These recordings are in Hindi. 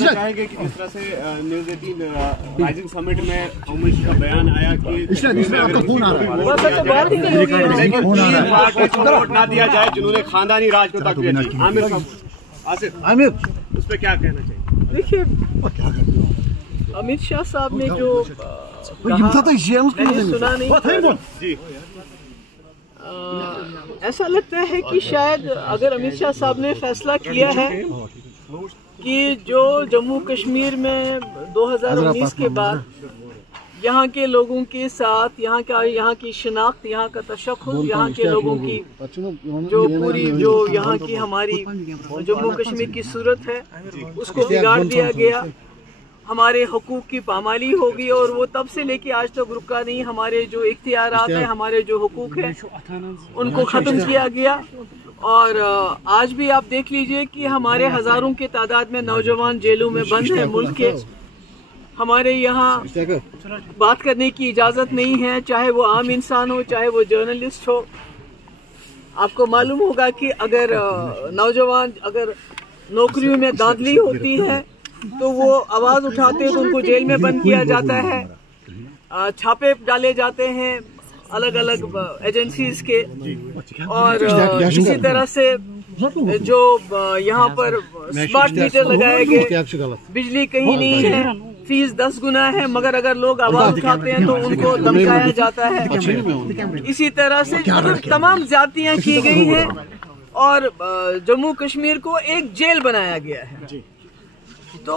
चाहेंगे कि इस तरह से न्यूज़ 18 राइजिंग समिट में अमित शाह का बयान आया कि वोट ना दिया जाए जिन्होंने खानदानी राज को तकलीफ दी। आमिर उस पर क्या कहना चाहिए? देखिए, अमित शाह साहब ने जो सुना नहीं जी, ऐसा लगता है कि शायद अगर अमित शाह साहब ने फैसला किया है कि जो जम्मू कश्मीर में 2019 के बाद यहाँ के लोगों के साथ यहाँ की शिनाख्त, यहाँ का तशख्खुस, यहाँ के लोगों की जो पूरी जो यहाँ की हमारी जम्मू कश्मीर की सूरत है उसको बिगाड़ दिया गया, हमारे हुकूक की पामाली होगी और वो तब से लेके आज तक रुका नहीं। हमारे जो इख्तियारात हैं, हमारे जो हुकूक हैं, उनको ख़त्म किया गया। और आज भी आप देख लीजिए कि हमारे हज़ारों की तादाद में नौजवान जेलों में बंद हैं मुल्क के। हमारे यहाँ बात करने की इजाज़त नहीं है, चाहे वो आम इंसान हो, चाहे वो जर्नलिस्ट हो। आपको मालूम होगा कि अगर नौजवान अगर नौकरियों में दाखिली होती है तो वो आवाज़ उठाते हैं तो उनको जेल में बंद किया जाता है, छापे डाले जाते हैं अलग अलग एजेंसीज के। और इसी तरह से जो यहाँ पर स्मार्ट मीटर लगाए गए, बिजली कहीं नहीं है, फीस 10 गुना है, मगर अगर लोग आवाज उठाते हैं तो उनको धमकाया जाता है। इसी तरह से तमाम ज्यादतियां की गई हैं और जम्मू कश्मीर को एक जेल बनाया गया है। तो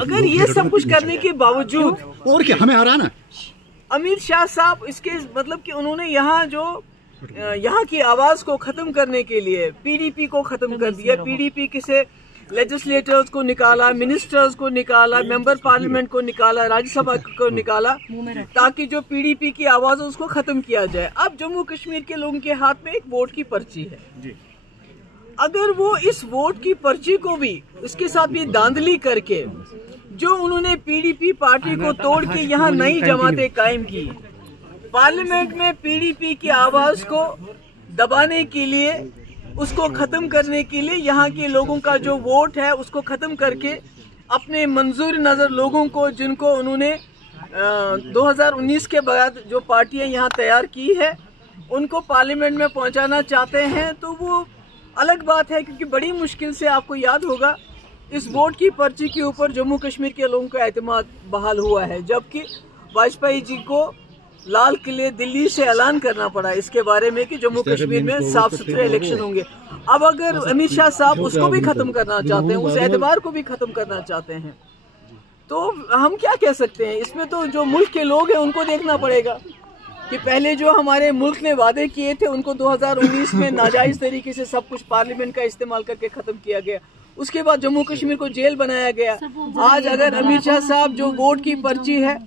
अगर ये सब कुछ करने के बावजूद और क्या हमें हराना, अमित शाह साहब इसके मतलब कि उन्होंने यहाँ की आवाज को खत्म करने के लिए पीडीपी को खत्म कर दिया। पीडीपी से लेजिस्लेटर्स को निकाला, मिनिस्टर्स को निकाला, मेंबर पार्लियामेंट को निकाला, राज्यसभा को निकाला, ताकि जो पीडीपी की आवाज है उसको खत्म किया जाए। अब जम्मू कश्मीर के लोगों के हाथ में एक वोट की पर्ची है। अगर वो इस वोट की पर्ची को भी इसके साथ भी धांधली करके जो उन्होंने पीडीपी पार्टी को तोड़ के यहाँ नई जमातें कायम की, पार्लियामेंट में पीडीपी की आवाज को दबाने के लिए, उसको खत्म करने के लिए यहाँ के लोगों का जो वोट है उसको खत्म करके अपने मंजूर नजर लोगों को, जिनको उन्होंने 2019 के बाद जो पार्टियां यहाँ तैयार की है, उनको पार्लियामेंट में पहुँचाना चाहते हैं। तो वो अलग बात है, क्योंकि बड़ी मुश्किल से आपको याद होगा इस वोट की पर्ची के ऊपर जम्मू कश्मीर के लोगों का एतमाद बहाल हुआ है, जबकि वाजपेयी जी को लाल किले दिल्ली से ऐलान करना पड़ा इसके बारे में कि जम्मू कश्मीर में साफ सुथरे इलेक्शन होंगे। अब अगर अमित शाह साहब उसको भी खत्म करना चाहते हैं, उस एतबार को भी खत्म करना चाहते हैं, तो हम क्या कह सकते हैं? इसमें तो जो मुल्क के लोग हैं उनको देखना पड़ेगा कि पहले जो हमारे मुल्क ने वादे किए थे उनको 2019 में नाजायज तरीके से सब कुछ पार्लियामेंट का इस्तेमाल करके खत्म किया गया। उसके बाद जम्मू कश्मीर को जेल बनाया गया। आज अगर अमित शाह साहब जो वोट की पर्ची है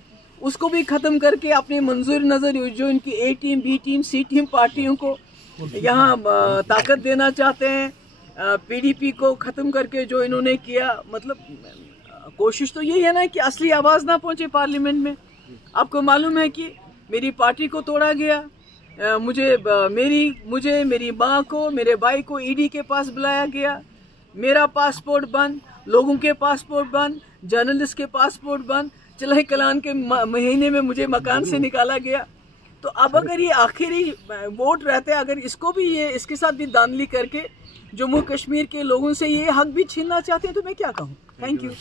उसको भी खत्म करके अपनी मंजूर नजर जो इनकी ए टीम, बी टीम, सी टीम पार्टियों को यहाँ ताकत देना चाहते हैं, पीडीपी को खत्म करके जो इन्होंने किया, मतलब कोशिश तो यही है ना कि असली आवाज ना पहुंचे पार्लियामेंट में। आपको मालूम है कि मेरी पार्टी को तोड़ा गया, मुझे मेरी माँ को, मेरे भाई को ईडी के पास बुलाया गया, मेरा पासपोर्ट बंद, लोगों के पासपोर्ट बंद, जर्नलिस्ट के पासपोर्ट बंद, चलाए कलान के महीने में मुझे मकान से निकाला गया। तो अब अगर ये आखिरी वोट रहते, अगर इसको भी ये इसके साथ भी धांधली करके जम्मू कश्मीर के लोगों से ये हक भी छीनना चाहते हैं, तो मैं क्या कहूँ। Thank you.